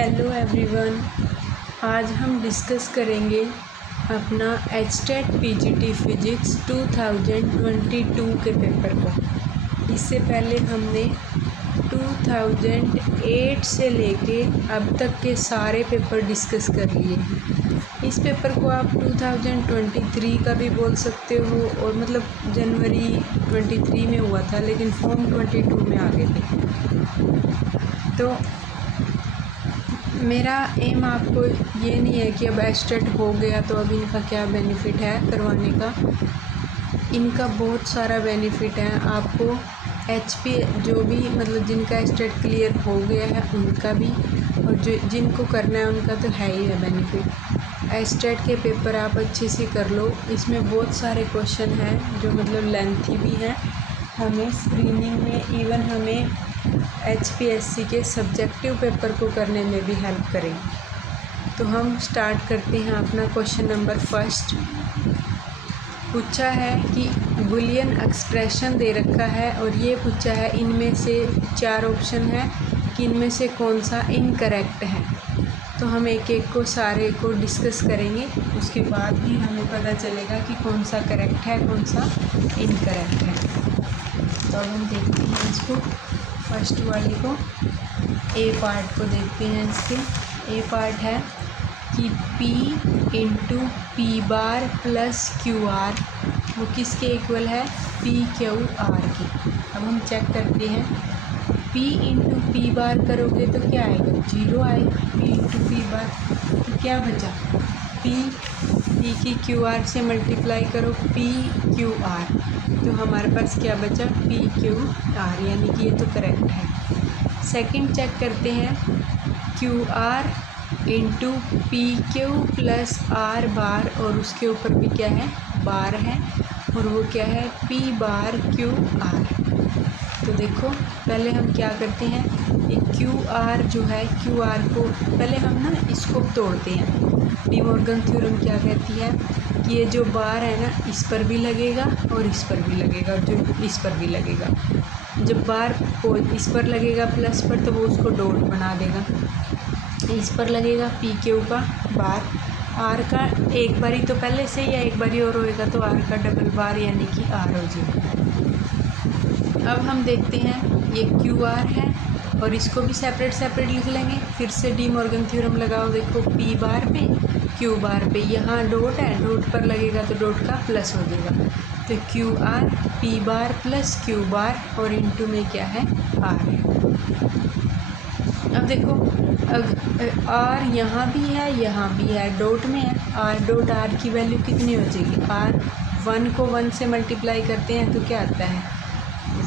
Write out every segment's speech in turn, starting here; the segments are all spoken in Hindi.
हेलो एवरीवन, आज हम डिस्कस करेंगे अपना एचटेट पीजीटी फिजिक्स 2022 के पेपर को। इससे पहले हमने 2008 से लेके अब तक के सारे पेपर डिस्कस कर लिए हैं। इस पेपर को आप 2023 का भी बोल सकते हो और मतलब जनवरी 23 में हुआ था, लेकिन फॉर्म 22 में आ गए थे। तो मेरा एम आपको ये नहीं है कि अब एचटेट हो गया तो अब इनका क्या बेनिफिट है करवाने का। इनका बहुत सारा बेनिफिट है आपको। एचपी जो भी मतलब जिनका एचटेट क्लियर हो गया है उनका भी, और जो जिनको करना है उनका तो है ही है बेनिफिट। एचटेट के पेपर आप अच्छे से कर लो। इसमें बहुत सारे क्वेश्चन हैं जो मतलब लेंथी भी हैं। हमें स्क्रीनिंग में इवन हमें एचपीएससी के सब्जेक्टिव पेपर को करने में भी हेल्प करेंगे। तो हम स्टार्ट करते हैं अपना क्वेश्चन नंबर फर्स्ट। पूछा है कि बुलियन एक्सप्रेशन दे रखा है और ये पूछा है इनमें से 4 ऑप्शन है कि इनमें से कौन सा इनकरेक्ट है। तो हम एक एक को सारे को डिस्कस करेंगे, उसके बाद ही हमें पता चलेगा कि कौन सा करेक्ट है कौन सा इनकरेक्ट है। तो अब हम देखते हैं इसको, फर्स्ट वाली को, ए पार्ट को देखते हैं। इसके ए पार्ट है कि P इंटू पी बार प्लस क्यू आर वो किसके इक्वल है, पी क्यू आर के। अब हम चेक करते हैं, P इंटू पी बार करोगे तो क्या आएगा, 0 आएगा। P इंटू पी बार तो क्या बचा, P की क्यू आर से मल्टीप्लाई करो P क्यू आर, तो हमारे पास क्या बचा, P क्यू आर, यानी कि ये तो करेक्ट है। सेकंड चेक करते हैं, Q R into P Q plus are बार, और उसके ऊपर भी क्या है, बार है, और वो क्या है, P बार क्यू आर। तो देखो पहले हम क्या करते हैं, ये क्यू आर जो है, क्यू आर को पहले हम ना इसको तोड़ते हैं। डी मॉर्गन थ्योरम क्या कहती है कि ये जो बार है ना इस पर भी लगेगा और इस पर भी लगेगा और जो इस पर भी लगेगा। जब बार को इस पर लगेगा प्लस पर तो वो उसको डॉट बना देगा, इस पर लगेगा पी क्यू का बार, आर का एक बारी तो पहले से या एक बारी और होएगा तो आर का डबल बार यानी कि आर हो जाएगा। अब हम देखते हैं ये क्यू आर है और इसको भी सेपरेट सेपरेट लिख लेंगे। फिर से डी मॉर्गन थ्योरम लगाओ, देखो पी बार पे क्यू बार पे यहाँ डॉट है, डॉट पर लगेगा तो डॉट का प्लस हो जाएगा। तो क्यू आर पी बार प्लस क्यू बार और इनटू में क्या है, आर है। अब देखो अब आर यहाँ भी है यहाँ भी है, डॉट में है, आर डॉट आर की वैल्यू कितनी हो जाएगी, आर 1 को 1 से मल्टीप्लाई करते हैं तो क्या आता है,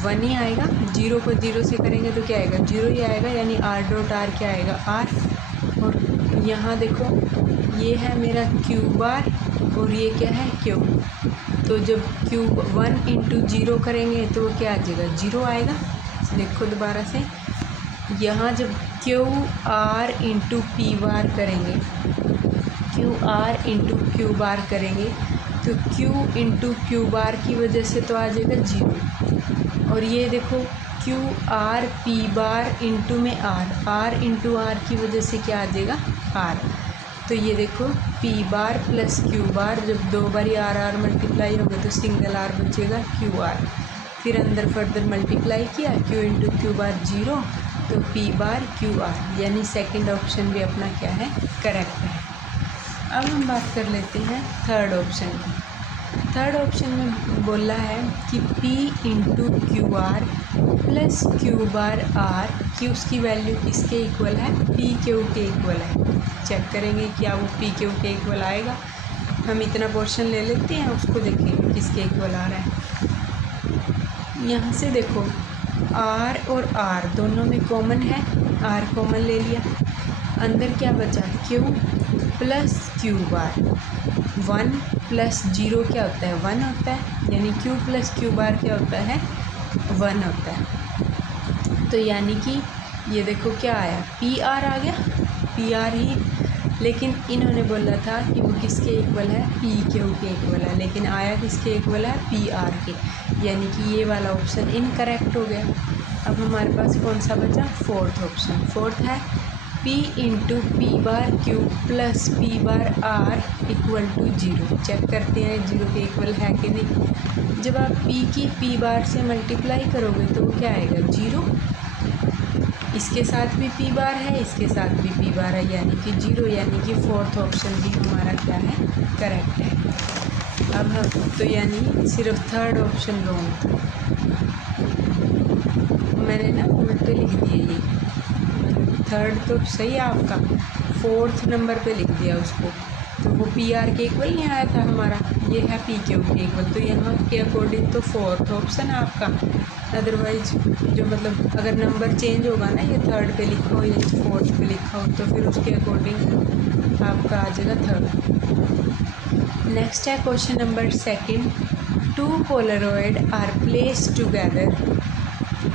1 ही आएगा। 0 को 0 से करेंगे तो क्या आएगा, 0 ही आएगा, यानी आर डॉट आर क्या आएगा, आर। और यहाँ देखो ये है मेरा क्यू बार और ये क्या है, क्यू। तो जब क्यू 1 इंटू 0 करेंगे तो वो क्या आ जाएगा, 0 आएगा। देखो दोबारा से, यहाँ जब Q R into P bar करेंगे, Q R into Q bar करेंगे तो क्यू इंटू क्यू बार की वजह से तो आ जाएगा 0। और ये देखो Q R P bar into में आर इंटू आर की वजह से क्या आ जाएगा, आर। तो ये देखो पी बार प्लस क्यू बार, जब 2 बारी आर मल्टीप्लाई होगा तो सिंगल आर बचेगा, क्यू आर। फिर अंदर फर्दर मल्टीप्लाई किया, क्यू इंटू क्यू बार 0 तो पी बार क्यू आर, यानी सेकंड ऑप्शन भी अपना क्या है, करेक्ट है। अब हम बात कर लेते हैं थर्ड ऑप्शन की। थर्ड ऑप्शन में बोला है कि P into Q R plus Q bar R की उसकी वैल्यू किसके इक्वल है, पी क्यू के इक्वल है। चेक करेंगे क्या वो पी क्यू के इक्वल आएगा। हम इतना पोर्शन ले लेते हैं, उसको देखेंगे किसके इक्वल आ रहा है। यहाँ से देखो आर और आर दोनों में कॉमन है, आर कॉमन ले लिया, अंदर क्या बचा, क्यू प्लस क्यू बार। 1 प्लस 0 क्या होता है, 1 होता है, यानी क्यू प्लस क्यू बार क्या होता है, 1 होता है। तो यानी कि ये देखो क्या आया, पी आर आ गया, पी आर ही, लेकिन इन्होंने बोला था कि वो किसके इक्वल है, पी क्यू के इक्वल है, लेकिन आया किसके इक्वल है, पी आर के, यानी कि ये वाला ऑप्शन इनकरेक्ट हो गया। अब हमारे पास कौन सा बचा, फोर्थ ऑप्शन। फोर्थ है P into P bar Q plus P bar R equal to 0। Check करते हैं 0 के इक्वल है कि नहीं। जब आप P की P बार से मल्टीप्लाई करोगे तो वो क्या आएगा 0। इसके साथ भी P बार है, इसके साथ भी P बार है, यानी कि 0, यानी कि फोर्थ ऑप्शन भी हमारा क्या है, करेक्ट है। अब हम तो यानी सिर्फ थर्ड ऑप्शन रॉन्ग था, मैंने ना उल्टे लिख दिए ये। थर्ड तो सही है आपका, फोर्थ नंबर पे लिख दिया उसको, तो वो पी आर के इक्वल नहीं आया था हमारा, ये है पी क्यू के इक्वल। तो यहाँ के अकॉर्डिंग तो फोर्थ ऑप्शन है आपका। अदरवाइज जो मतलब अगर नंबर चेंज होगा ना, ये थर्ड पे लिखा हो या फोर्थ पे लिखा हो, तो फिर उसके अकॉर्डिंग आपका आ जाएगा थर्ड। नेक्स्ट है question number second. 2 polaroid are placed together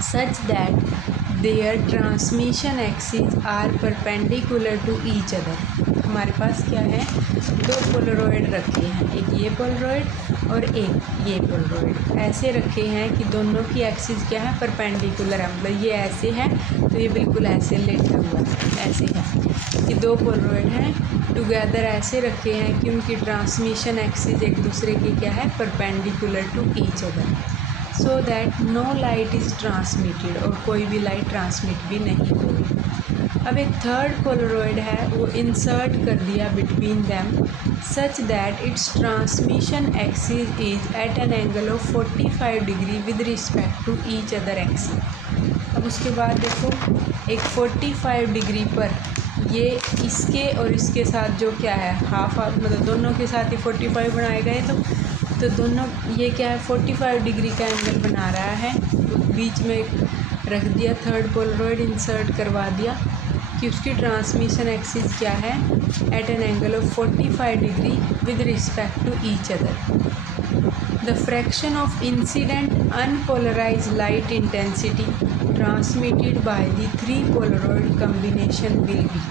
such that their transmission axes are perpendicular to each other। हमारे पास क्या है, 2 पोलरॉइड रखे हैं, एक ये पोलरॉइड और एक ये पोलरॉइड ऐसे रखे हैं कि दोनों की एक्सिस क्या है, परपेंडिकुलर है। मतलब ये ऐसे है तो ये बिल्कुल ऐसे लेटा हुआ है, ऐसे है कि 2 पोलरॉइड हैं टुगेदर ऐसे रखे हैं कि उनकी ट्रांसमिशन एक्सिस एक दूसरे की क्या है, perpendicular to each other, so that no light is transmitted, और कोई भी लाइट ट्रांसमिट भी नहीं होगी। अब एक थर्ड पोलरॉइड है, वो इंसर्ट कर दिया between them such that its transmission axis is at an angle of 45 degree with respect to each other axis. अब उसके बाद देखो एक 45 डिग्री पर ये इसके और इसके साथ जो क्या है हाफ मतलब दोनों के साथ ही 45 बनाए गए, तो दोनों ये क्या है 45 डिग्री का एंगल बना रहा है। बीच में रख दिया थर्ड पोलरॉइड, इंसर्ट करवा दिया कि उसकी ट्रांसमिशन एक्सिस क्या है, at an angle of 45 degree with respect to each other. The fraction of incident unpolarised light intensity transmitted by the 3 polaroid combination will be,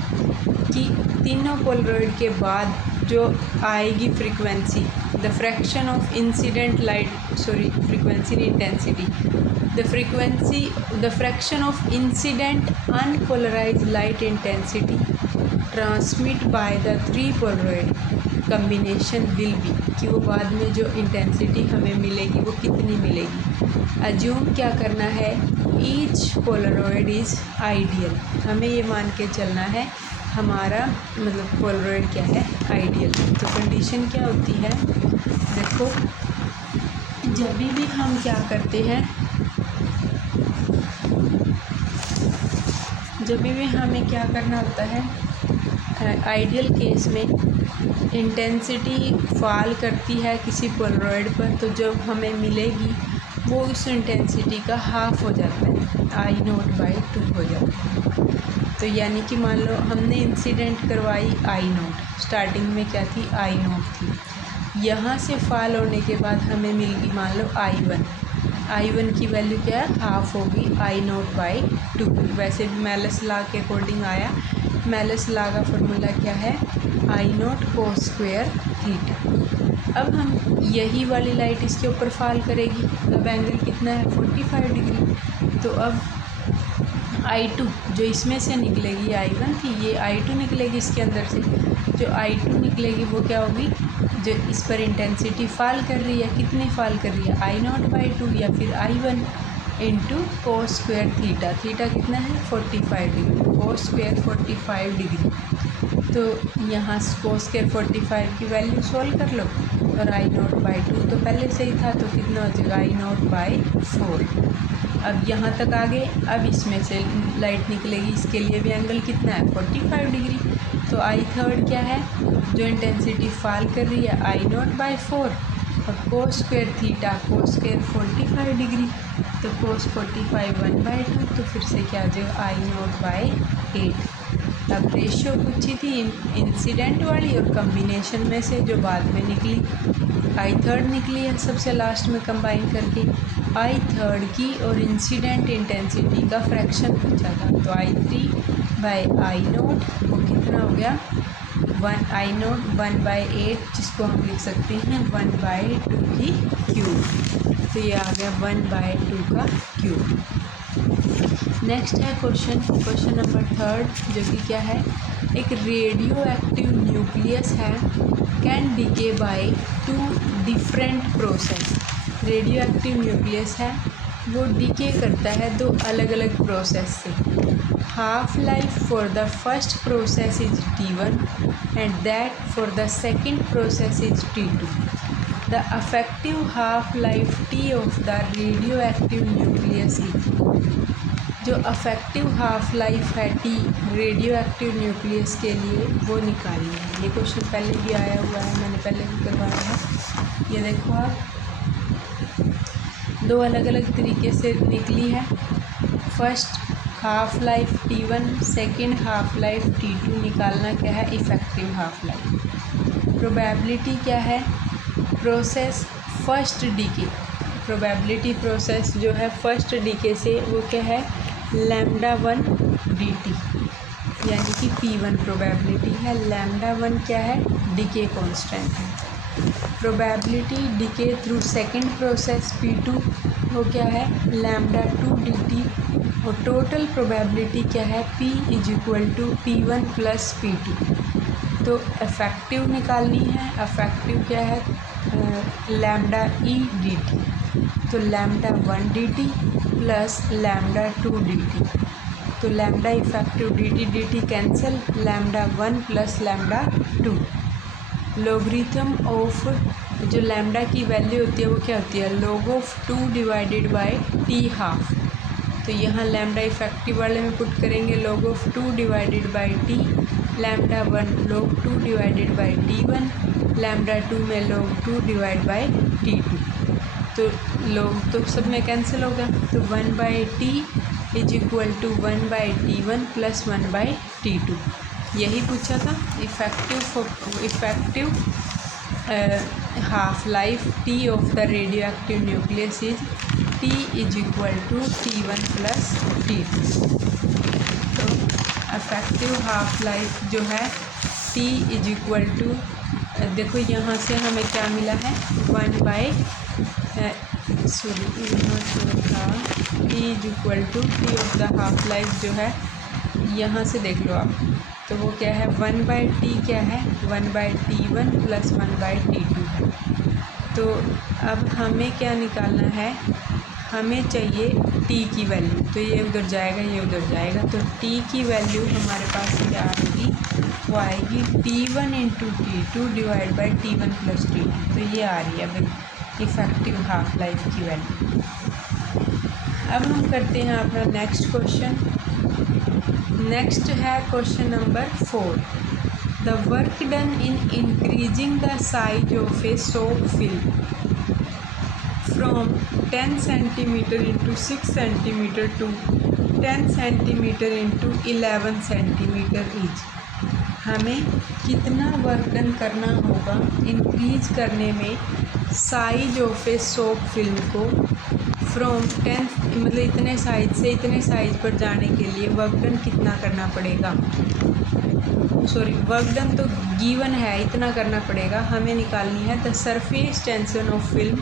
कि तीनों पोलरॉइड के बाद जो आएगी frequency, the fraction of incident light frequency intensity, the fraction of incident unpolarised light intensity transmit by the 3 polaroid combination will be, कि वो बाद में जो इंटेंसिटी हमें मिलेगी वो कितनी मिलेगी। अज्यूम क्या करना है, ईच पोलरॉइड इज़ आइडियल, हमें ये मान के चलना है हमारा मतलब पोलरॉइड क्या है, आइडियल। तो कंडीशन क्या होती है, देखो जब भी हम क्या करते हैं, जब भी हमें क्या करना होता है, आइडियल केस में इंटेंसिटी फॉल करती है किसी पोलरॉइड पर, तो जो हमें मिलेगी वो उस इंटेंसिटी का हाफ हो जाता है, I0/2 हो जाता है। तो यानी कि मान लो हमने इंसिडेंट करवाई I0, स्टार्टिंग में क्या थी, I0 थी, यहाँ से फॉल होने के बाद हमें मिल गई मान लो I1 की वैल्यू क्या है, हाफ होगी I0/2। वैसे भी मेलस लॉ के अकॉर्डिंग आया, मेलस लॉ का फार्मूला क्या है, I0 cos स्क्वायर थीटा। अब हम यही वाली लाइट इसके ऊपर फॉल करेगी, अब एंगल कितना है, 45 डिग्री। तो अब I2 जो इसमें से निकलेगी, I1 थी, ये I2 निकलेगी इसके अंदर से, जो I2 निकलेगी वो क्या होगी, जो इस पर इंटेंसिटी फॉल कर रही है, कितनी फॉल कर रही है, I0/2 या फिर I1 into cos square theta, theta कितना है 45 डिग्री, कोस स्क्वायर 45 डिग्री। तो यहाँ कोस स्क्वायर 45 की वैल्यू सॉल्व कर लो, और I0/2 तो पहले से ही था, तो कितना हो जाएगा I0/4। अब यहाँ तक आ गए, अब इसमें से लाइट निकलेगी, इसके लिए भी एंगल कितना है 45 डिग्री। तो I3 क्या है, जो इंटेंसिटी फॉल कर रही है I0/4, और cos square theta cos square 45 degree, तो कोस 45 1/2, तो फिर से क्या आ जाएगा I0/8। अब रेशियो पूछी थी इंसिडेंट वाली और कम्बिनेशन में से जो बाद में निकली, I3 निकली है सबसे लास्ट में कंबाइन करके, I3 की और इंसिडेंट इंटेंसिटी का फ्रैक्शन पूछा था, तो I3/I0 वो कितना हो गया, I0 1/8, जिसको हम लिख सकते हैं 1/2 की क्यूब, तो ये आ गया 1/2 का क्यूब। नेक्स्ट है क्वेश्चन नंबर 3, जो कि क्या है, एक रेडियो एक्टिव न्यूक्लियस है can decay by 2 different process. Radioactive nucleus है, वो डीके करता है 2 अलग अलग प्रोसेस से। Half life for the first process is T1 and that for the second process is T2। The affective half life T of the radio active nucleus is. जो अफेक्टिव हाफ लाइफ है T रेडियो एक्टिव न्यूक्लियस के लिए, वो निकालनी है। ये क्वेश्चन पहले भी आया हुआ है, मैंने पहले भी करवाया है। ये देखो आप, 2 अलग अलग तरीके से निकली है। First half life T1, second half life T2। निकालना क्या है, इफ़ेक्टिव हाफ लाइफ। प्रोबेबिलिटी क्या है, process first decay. Probability process जो है फर्स्ट डीके से, वो क्या है, λ1 dt, यानी कि P1 प्रोबेबिलिटी है। λ1 क्या है, डीके कांस्टेंट है। Probability decay through second process P2, वो क्या है, λ2 dt। और टोटल प्रोबेबिलिटी क्या है, P = P1 + P2। तो इफ़ेक्टिव निकालनी है। इफ़ेक्टिव क्या है, λe dt। तो λ1 dt प्लस λ2 dt। तो lambda effective dt cancel, λ1 plus λ2। Logarithm of, जो लैम्डा की वैल्यू होती है वो क्या होती है, log of 2 divided by t half. तो यहाँ लैम्डा इफ़ेक्टिव वाले में पुट करेंगे log of 2 divided by t, λ1 log 2 divided bye t1, λ2 में log 2 डिवाइड बाय t2। तो लोग तो सब में कैंसिल हो गया। तो 1/t = 1/t1 + 1/t2। यही पूछा था। Effective half life T of the radio active nucleus is T = T1 + T2। तो इफ़ेक्टिव हाफ लाइफ जो है T = देखो यहाँ से हमें क्या मिला है, 1/, सॉरी यहाँ से था T = T of the half life जो है, यहाँ से देख लो आप। तो वो क्या है, 1/t क्या है, 1/t1 + 1/t2 है। तो अब हमें क्या निकालना है, हमें चाहिए t की वैल्यू। तो ये उधर जाएगा, ये उधर जाएगा। तो t की वैल्यू हमारे पास क्या आएगी, वो आएगी T1 × T2 divide by T1 + T2। तो ये आ रही है भाई इफ़ेक्टिव हाफ लाइफ की वैल्यू। अब हम करते हैं अपना नेक्स्ट क्वेश्चन। नेक्स्ट है question number 4। The work done in increasing the size of a soap film from 10 cm into 6 cm to 10 cm into 11 cm each। हमें कितना वर्कन करना होगा इंक्रीज करने में size of a soap film को फ्रॉम 10, मतलब इतने साइज से इतने साइज पर जाने के लिए वर्कडन कितना करना पड़ेगा। सॉरी, वर्कडन तो गिवन है, इतना करना पड़ेगा। हमें निकालनी है the surface tension of film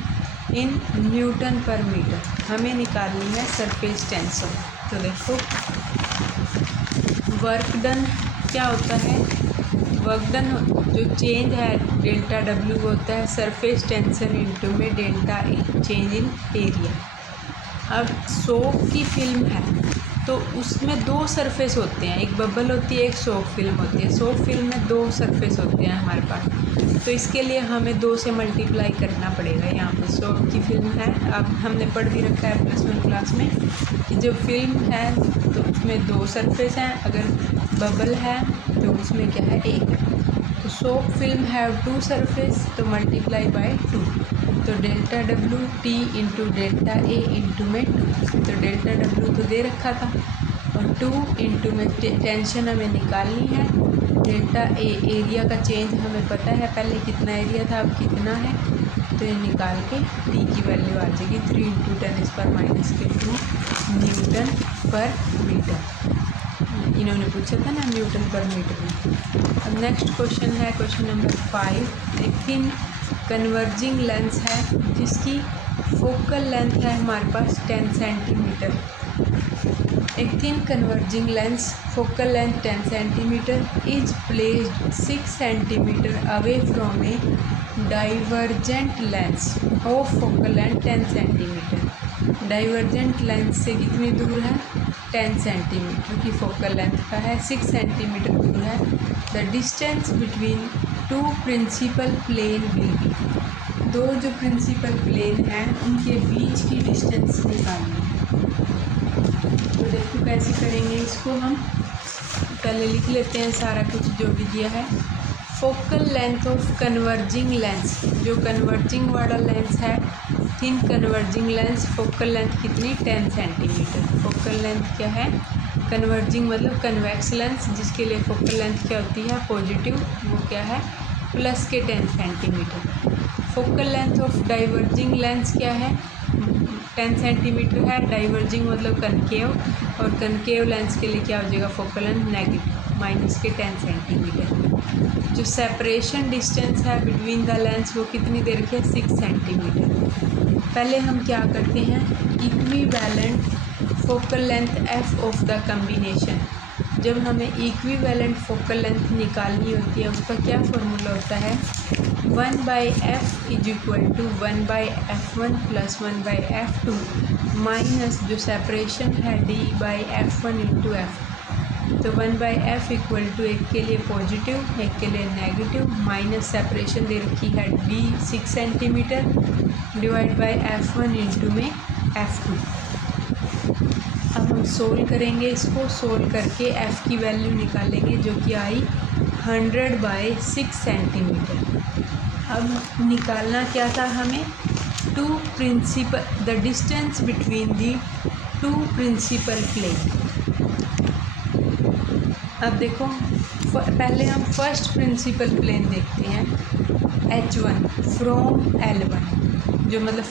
in newton पर मीटर। हमें निकालनी है सरफेस टेंशन। तो देखो वर्क डन क्या होता है, वर्क डन जो चेंज है डेल्टा W होता है सरफेस टेंशन इनटू में delta A, change in area. अब सोप की फिल्म है तो उसमें 2 सरफेस होते हैं, एक बबल होती है, एक सोप फिल्म होती है। सोप फिल्म में 2 सरफेस होते हैं हमारे पास, तो इसके लिए हमें 2 से मल्टीप्लाई करना पड़ेगा। यहाँ पे सोप की फिल्म है, अब हमने पढ़ भी रखा है +1 क्लास में कि जब फिल्म है तो उसमें 2 सरफेस हैं, अगर बबल है तो उसमें क्या है, 1। तो सोप फिल्म हैव 2 सरफेस, तो मल्टीप्लाई बाय 2। तो delta W T into delta A into में 2। तो डेल्टा W तो दे रखा था और 2 इंटू में टेंशन हमें निकालनी है। डेल्टा A एरिया का चेंज हमें पता है, पहले कितना एरिया था अब कितना है, तो ये निकाल के T की वैल्यू आ जाएगी 3 × 10⁻²² न्यूटन पर मीटर। इन्होंने पूछा था ना न्यूटन पर मीटर में। अब नेक्स्ट क्वेश्चन है क्वेश्चन नंबर 5। एक थिन कन्वर्जिंग लेंस है जिसकी फोकल लेंथ है हमारे पास 10 centimetre. A thin converging lens, focal length 10 cm, is placed 6 cm away from a divergent lens of focal length 10 cm. Divergent lens से कितनी दूर है? 10 सेंटीमीटर की फोकल लेंथ का है, 6 सेंटीमीटर दूर है. The distance between two principal plane will be. दो जो प्रिंसिपल प्लेन हैं उनके बीच की डिस्टेंस निकालनी है. तो देखो कैसे करेंगे इसको. हम पहले लिख लेते हैं सारा कुछ जो भी दिया है. Focal length of converging lens, जो कन्वर्जिंग वाला लेंस है, thin converging lens, focal length कितनी? 10 सेंटीमीटर. फोकल लेंथ क्या है? कन्वर्जिंग मतलब कन्वेक्स लेंस, जिसके लिए फोकल लेंथ क्या होती है? पॉजिटिव. वो क्या है? प्लस के 10 centimetre. Focal length of diverging lens क्या है? 10 सेंटीमीटर है. डाइवर्जिंग मतलब कनकेव, और कनकेव लेंस के लिए क्या हो जाएगा? फोकल लेंथ नेगेटिव, माइनस के 10 सेंटीमीटर. जो सेपरेशन डिस्टेंस है बिटवीन द लेंस वो कितनी देर की है? 6 सेंटीमीटर. पहले हम क्या करते हैं? Equivalent focal length F of the combination. जब हमें इक्विवेलेंट फोकल लेंथ निकालनी होती है उसका क्या फॉर्मूला होता है? 1/f is equal to 1/f1 plus 1/f2 minus जो सेपरेशन है d/f1 इंटू एफ. तो 1/f इक्वल टू एक के लिए पॉजिटिव एक के लिए नेगेटिव, माइनस सेपरेशन दे रखी है d 6 centimetre divide by f1 into में f2. अब हम सोल्व करेंगे इसको. सोल्व करके f की वैल्यू निकालेंगे जो कि आई 100/6 सेंटीमीटर. अब निकालना क्या था हमें? Two principal, the distance between the two principal plane. अब देखो पहले हम फर्स्ट प्रिंसिपल प्लेन देखते हैं. H1 फ्रॉम L1, जो मतलब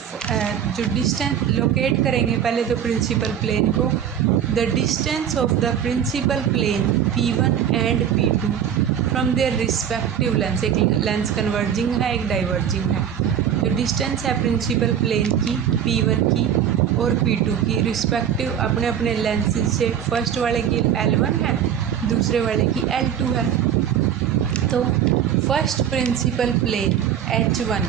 जो डिस्टेंस लोकेट करेंगे पहले तो प्रिंसिपल प्लेन को. The distance of the principal plane P1 and P2 from their respective lens. एक लेंस कन्वर्जिंग है एक डाइवर्जिंग है. जो डिस्टेंस है प्रिंसिपल प्लेन की P1 की और P2 की रिस्पेक्टिव अपने अपने लेंसेज से, फर्स्ट वाले की L1 है दूसरे वाले की L2 है. तो first principle plane H1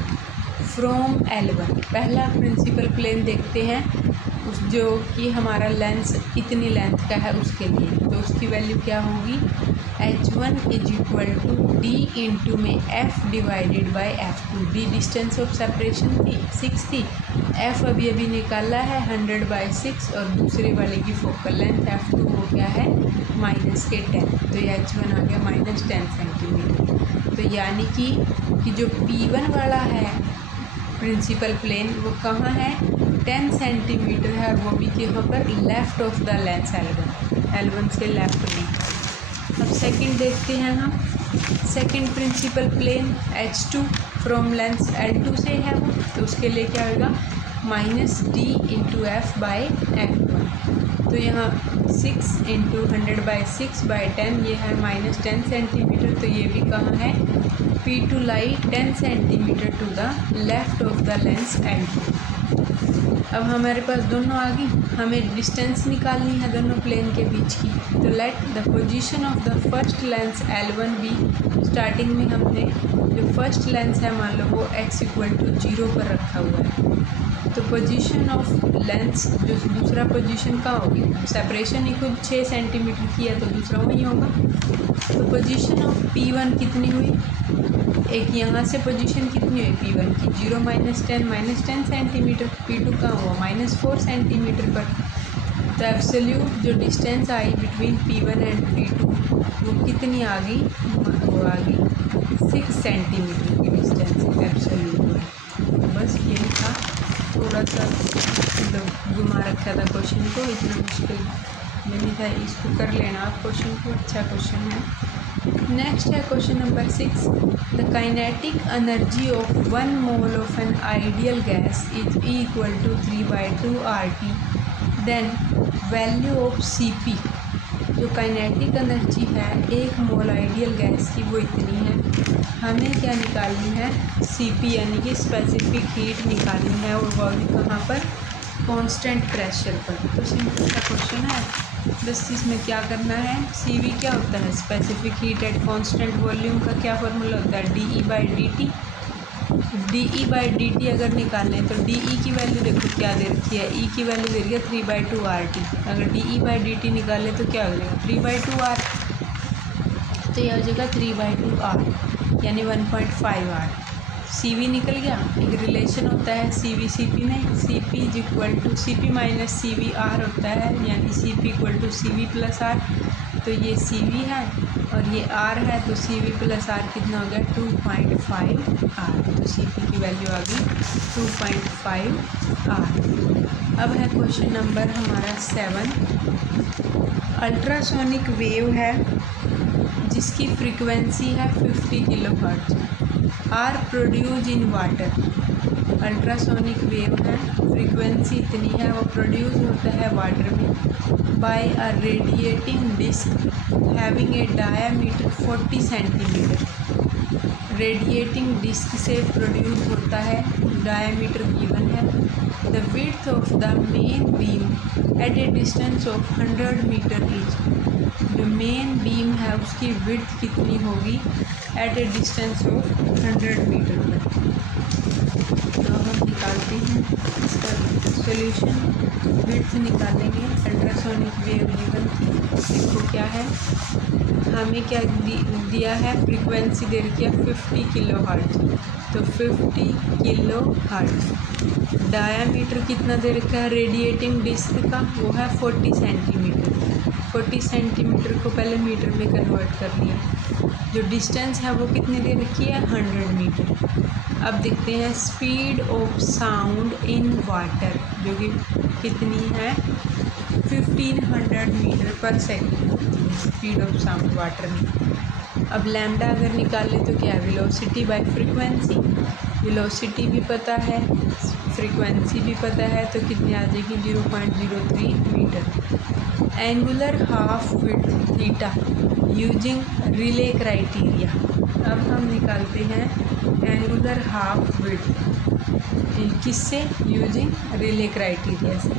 from L1, पहला प्रिंसिपल प्लेन देखते हैं उस जो कि हमारा लेंस इतनी लेंथ का है उसके लिए. तो उसकी वैल्यू क्या होगी? H1 is equal to D into में F divided by F2. D distance of separation थी 6 थी, F अभी अभी निकाला है 100/6, और दूसरे वाले की फोकल लेंथ F2 वो क्या है? माइनस के 10. तो ये H1 आ गया -10 सेंटीमीटर. तो यानी कि जो P1 वाला है प्रिंसिपल प्लेन वो कहाँ है? 10 सेंटीमीटर है, और वो भी यहाँ पर left of the lens L1 से लेफ़्ट में. अब सेकंड देखते हैं हम. Second principal plane H2 from lens L2 से है वो, तो उसके लिए क्या होगा? -D into F by F1. तो यहाँ 6 इंटू 100/6/10 ये है -10 सेंटीमीटर. तो ये भी कहाँ है? P2 lie 10 centimetre to the left of the lens L2. अब हमारे पास दोनों आ गई. हमें डिस्टेंस निकालनी है दोनों प्लेन के बीच की. तो let the position of the first lens L1 be. Starting में हमने जो फर्स्ट लेंस है मान लो वो x इक्वल टू 0 पर रखा हुआ है. तो पोजीशन ऑफ लेंस जो दूसरा पोजीशन कहाँ होगी? सेपरेशन ही खुद 6 सेंटीमीटर की है तो दूसरा वही होगा. तो पोजीशन ऑफ P1 कितनी हुई? एक यहाँ से पोजीशन कितनी हुई P1 की? 0 -10 सेंटीमीटर. P2 कहाँ हुआ? -4 सेंटीमीटर पर. तो एब्सोल्यूट जो distance I between P1 and P2 वो कितनी आ गई? वो आ गई 6 सेंटीमीटर की डिस्टेंस एब्सोल्यूट. बस यही था. थोड़ा सा घुमा रखा था क्वेश्चन को, इतना मुश्किल नहीं था. इसको कर लेना आप क्वेश्चन को. अच्छा क्वेश्चन है. नेक्स्ट है question number 6. The kinetic energy of 1 mole of an ideal gas is equal to 3/2 RT. Then value of CP. जो काइनेटिक एनर्जी है 1 मोल आइडियल गैस की वो इतनी है. हमें क्या निकालनी है? CP यानी कि स्पेसिफिक हीट निकालनी है, और वो भी कहाँ पर? कांस्टेंट प्रेशर पर। तो सिंपल सा क्वेश्चन है, बस इसमें क्या करना है, CV क्या होता है, specific heat at constant volume का क्या फार्मूला होता है, DE/dt। DE/dt अगर निकालें तो DE की वैल्यू देखो क्या दे रखी है, E की वैल्यू दे रही है 3/2RT। अगर DE/dt निकालें तो क्या हो जाएगा 3/2R, तो यह हो जाएगा 3/2R यानी 1.5R। CV निकल गया। एक रिलेशन होता है CV/CP में, CP is equal to CP minus CVR होता है, यानी CP equal to CV plus R। तो ये CV है और ये R है, तो CV प्लस R कितना हो गया 2.5R। तो CP की वैल्यू आ गई 2.5R। अब है क्वेश्चन नंबर हमारा 7। अल्ट्रासोनिक वेव है जिसकी फ्रीक्वेंसी है 50 kilohertz, are produce in water. Ultrasonic wave है, फ्रीक्वेंसी इतनी है, वो प्रोड्यूस होता है वाटर में by a radiating disc having a diameter 40 centimetre. Radiating disc से प्रोड्यूस होता है, डायामीटर गिवन है। The width of the main beam at a distance of 100 metre each. जो मेन बीम है उसकी विड्थ कितनी होगी at a distance of 100 metre पर। तो हम निकालते हैं इसका सॉल्यूशन। विड्थ निकालेंगे अल्ट्रासोनिक वेव गिवन की, देखो क्या है, हमें क्या दिया है, फ्रीक्वेंसी दे रखी है 50 किलोहर्ट्ज़, तो 50 किलोहर्ट्ज़। डायामीटर कितना दे रखा है रेडिएटिंग डिस्क का, वो है 40 सेंटीमीटर। 40 सेंटीमीटर को पहले मीटर में कन्वर्ट कर लिया। जो डिस्टेंस है वो कितनी दे रखी है 100 मीटर। अब देखते हैं speed of sound in water, जो कि कितनी है 1500 metre per second speed of sound water में। अब लैम्डा अगर निकालें तो क्या है, वेलोसिटी बाय फ्रीक्वेंसी। वेलोसिटी भी पता है, फ्रीक्वेंसी भी पता है, तो कितनी आ जाएगी 0.03 metre. Angular half width theta using Rayleigh criteria. अब हम निकालते हैं एंगुलर हाफ विड्थ किससे, यूजिंग रिले क्राइटेरिया से।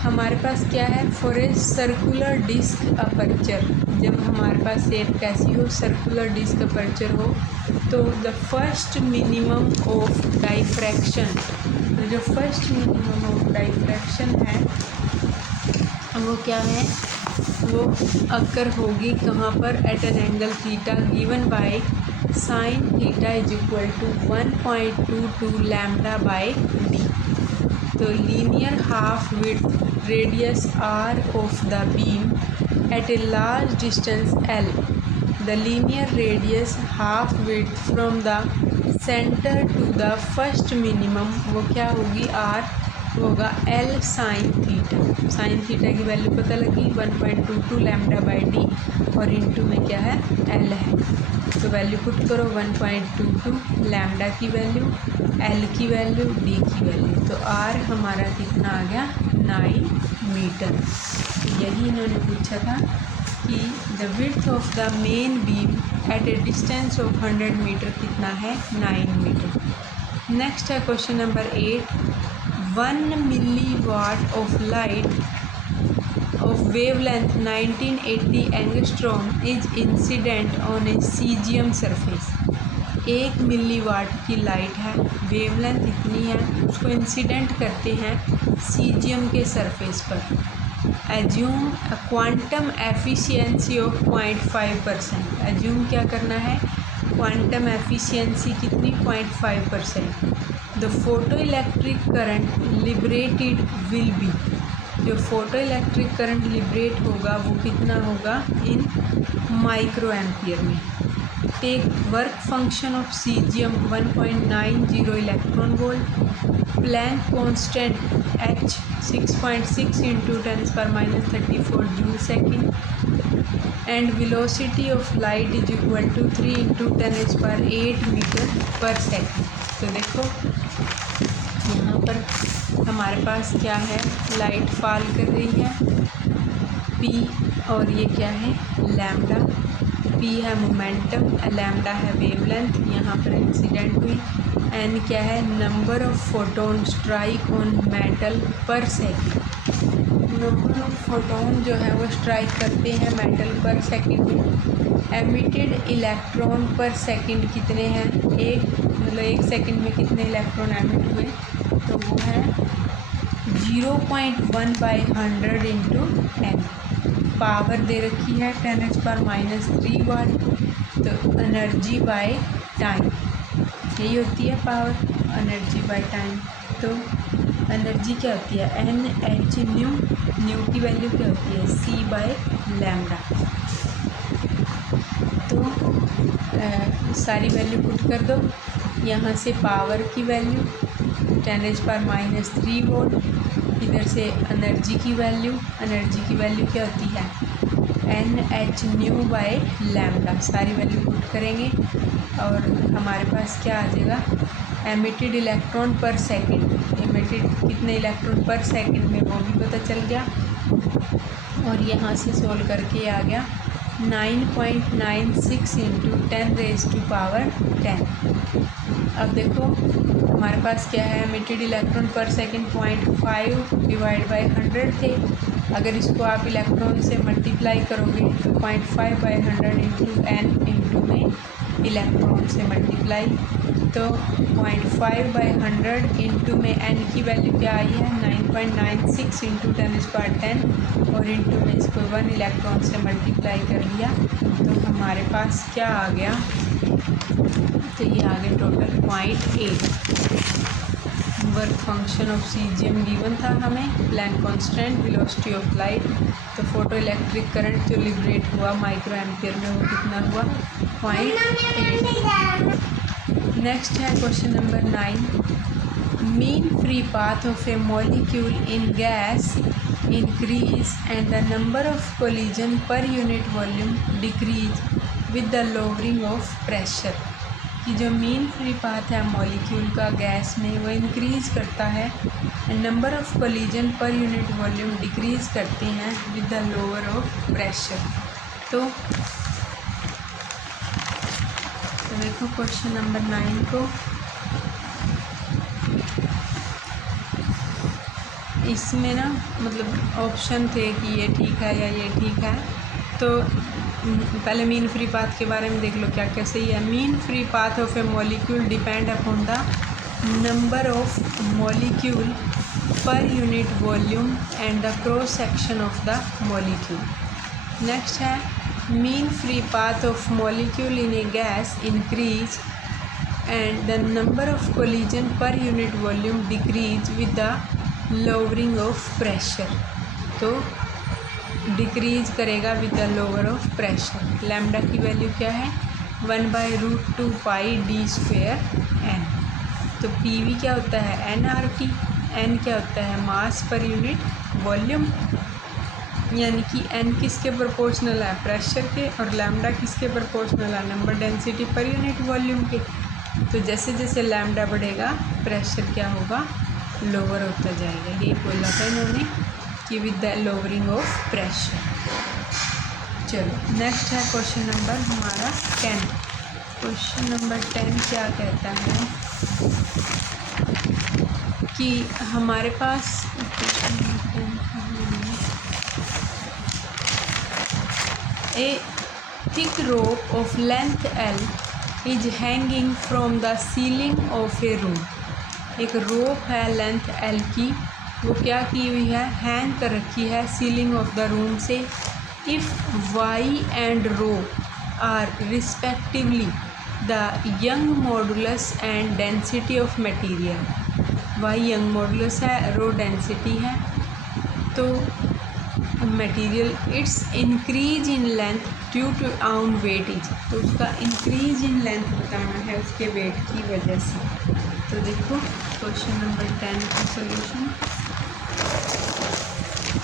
हमारे पास क्या है, for a circular disc aperture, जब हमारे पास शेप कैसी हो, सर्कुलर डिस्क अपर्चर हो, तो the first minimum of diffraction, तो जो फर्स्ट मिनिमम ऑफ डाइफ्रैक्शन है वो क्या है, वो अकर होगी कहाँ पर, at an angle theta given by sine theta is equal to 1.22 lambda by D. तो linear half width radius r of the beam at a large distance L, the linear radius half width from the center to the first minimum, वो क्या होगी r, होगा L sine theta. Sine theta की वैल्यू पता लगी 1.22 लैम्डा बाई डी, और इनटू में क्या है L है, तो वैल्यू पुट करो 1.22 लैम्डा की वैल्यू, L की वैल्यू, D की वैल्यू, तो R हमारा कितना आ गया 9 मीटर। यही इन्होंने पूछा था कि the width of the main beam at a distance of 100 metre कितना है 9 मीटर। नेक्स्ट है question number 8। 1 milliwatt of light of wavelength 1980 angstrom is incident on a cesium surface। 1 milliwatt की लाइट है, वेवलेंथ इतनी है, उसको इंसिडेंट करते हैं सीजियम के सरफेस पर। Assume quantum efficiency of 0.5%। Assume क्या करना है, क्वांटम एफिशिएंसी कितनी 0.5%। The photo electric current liberated will be, जो फोटो इलेक्ट्रिक करंट लिबरेट होगा वो कितना होगा इन माइक्रो एम्पियर में। Take work function of caesium 1.90 electron volt, Planck constant h 6.6 into 10⁻34 joule second, and velocity of light is equal to 3 into 10⁸ metre per second. तो देखो यहाँ पर हमारे पास क्या है, लाइट फॉल कर रही है p, और ये क्या है लैम्डा। p है मोमेंटम, लैम्डा है वेवलेंथ, यहाँ पर इंसिडेंट हुई, एन क्या है, number of photon strike on metal पर सेकेंड। नंबर ऑफ फोटोन जो है वो स्ट्राइक करते हैं मेटल पर सेकेंड में। एमिटेड इलेक्ट्रॉन पर सेकेंड कितने हैं, एक, मतलब एक सेकेंड में कितने इलेक्ट्रॉन एमिट हुए, तो वो है 0.1/100 इंटू एन। पावर दे रखी है 10⁻³ वाट, तो एनर्जी बाय टाइम यही होती है पावर, एनर्जी बाय टाइम। तो एनर्जी क्या होती है, NH न्यू, न्यू की वैल्यू क्या होती है, C/λ। तो सारी वैल्यू पुट कर दो, यहाँ से पावर की वैल्यू 10⁻³ वोल्ट, इधर से एनर्जी की वैल्यू क्या होती है NH न्यू/λ। सारी वैल्यू पुट करेंगे और हमारे पास क्या आ जाएगा, एमिटेड इलेक्ट्रॉन पर सेकंड, एमिटेड कितने इलेक्ट्रॉन पर सेकंड में वो भी पता चल गया। और यहाँ से सोल्व करके आ गया 9.96 इंटू 10⁻10। अब देखो हमारे पास क्या है, एमिटेड इलेक्ट्रॉन पर सेकंड 0.5 / 100 थे। अगर इसको आप इलेक्ट्रॉन से मल्टीप्लाई करोगे तो 0.5/100 इंटू n इंटू में इलेक्ट्रॉन से मल्टीप्लाई, तो 0.5/100 इंटू में n की वैल्यू क्या आई है 9.96 इंटू 10⁻10 और इंटू में इसको 1 इलेक्ट्रॉन से मल्टीप्लाई कर लिया, तो हमारे पास क्या आ गया, तो ये आ गया total 0.8। Work function of caesium given था हमें, Planck constant, velocity of light, तो फोटो इलेक्ट्रिक करंट जो लिबरेट हुआ माइक्रो एम्पियर में वो कितना हुआ 0.8। नेक्स्ट है question number 9। Mean free path of a molecule in gas increase and the number of collision per unit volume decrease with the lowering of pressure. कि जो मीन फ्री पाथ है मॉलिक्यूल का गैस में वो इंक्रीज़ करता है, number of collision per unit volume decrease करते हैं with the lower of pressure. तो देखो क्वेश्चन नंबर 9 को, इसमें ना मतलब ऑप्शन थे कि ये ठीक है या ये ठीक है। तो पहले मीन फ्री पाथ के बारे में देख लो क्या क्या सही है। Mean free path of a molecule depend upon the number of molecule per unit volume and the cross section of the molecule. Next है mean free path of molecule in a gas increase and the number of collision per unit volume decrease with the lowering of pressure. तो डिक्रीज करेगा with the lower of pressure. Lambda की वैल्यू क्या है 1/√2 πd² n। तो PV क्या होता है nRT, n क्या होता है मास पर यूनिट वॉल्यूम, यानी कि n किसके प्रोपोर्शनल है प्रेशर के, और लैम्डा किसके प्रोपोर्शनल है नंबर डेंसिटी पर यूनिट वॉल्यूम के। तो जैसे जैसे लैम्डा बढ़ेगा प्रेशर क्या होगा लोअर होता जाएगा, ये बोला था इन्होंने कि with the lowering of pressure. चलो नेक्स्ट है क्वेश्चन नंबर हमारा 10। क्वेश्चन नंबर 10 क्या कहता है कि हमारे पास a thick rope of length L is hanging from the ceiling of a room. एक रोप है लेंथ L की, वो क्या की हुई है हैंग कर रखी है सीलिंग ऑफ द रूम से। If y and rho are respectively the Young modulus and density of material. y Young modulus है, रो डेंसिटी है, तो material its increase in length due to own weightage. तो उसका इंक्रीज इन लेंथ बताना है उसके वेट की वजह से। तो देखो क्वेश्चन नंबर 10 का सॉल्यूशन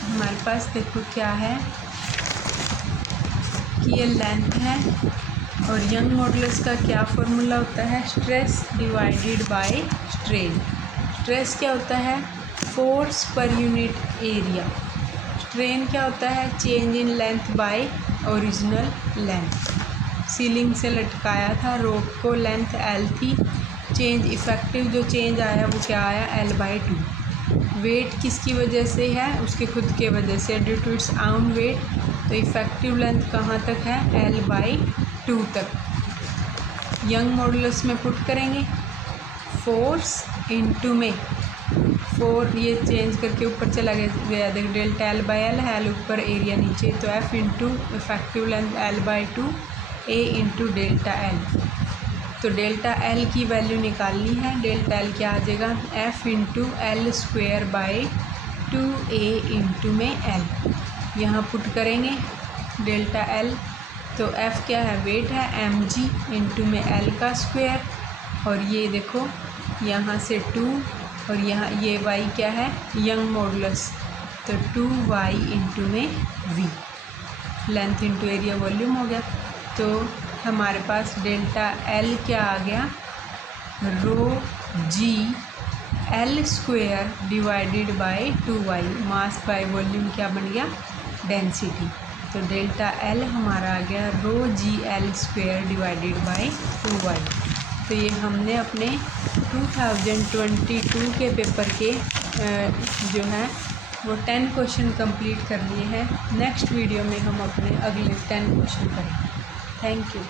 हमारे पास देखो क्या है कि ये लेंथ है और यंग मॉडुलस का क्या फॉर्मूला होता है stress divided by strain. Stress क्या होता है force per unit area, strain क्या होता है change in length bye original length. Ceiling से लटकाया था रोप को, लेंथ L थी, चेंज इफ़ेक्टिव जो चेंज आया वो क्या आया, L/2। वेट किसकी वजह से है, उसके खुद के वजह से, ड्यू टू इट्स आउन वेट। तो इफ़ेक्टिव लेंथ कहाँ तक है, L/2 तक। यंग मॉडुलस में पुट करेंगे, फोर्स इनटू में 4, ये चेंज करके ऊपर चला गया, देख डेल्टा L/L है, L ऊपर एरिया नीचे, तो F into effective length L/2 A into delta L। तो डेल्टा L की वैल्यू निकालनी है, डेल्टा L क्या आ जाएगा, F इंटू L²/2A इंटू में L। यहाँ पुट करेंगे डेल्टा L, तो F क्या है, वेट है, mg इंटू में L का स्क्वायर, और ये देखो यहाँ से 2, और यहाँ ये y क्या है, यंग मॉडुलस, तो 2y इंटू में v। Length into area volume हो गया। तो हमारे पास डेल्टा L क्या आ गया, ρg L² divided by 2y, mass by volume क्या बन गया, डेंसिटी। तो डेल्टा L हमारा आ गया ρg L² divided by 2y। तो ये हमने अपने 2022 के पेपर के जो है वो 10 क्वेश्चन कंप्लीट कर लिए हैं। नेक्स्ट वीडियो में हम अपने अगले 10 क्वेश्चन करेंगे। Thank you.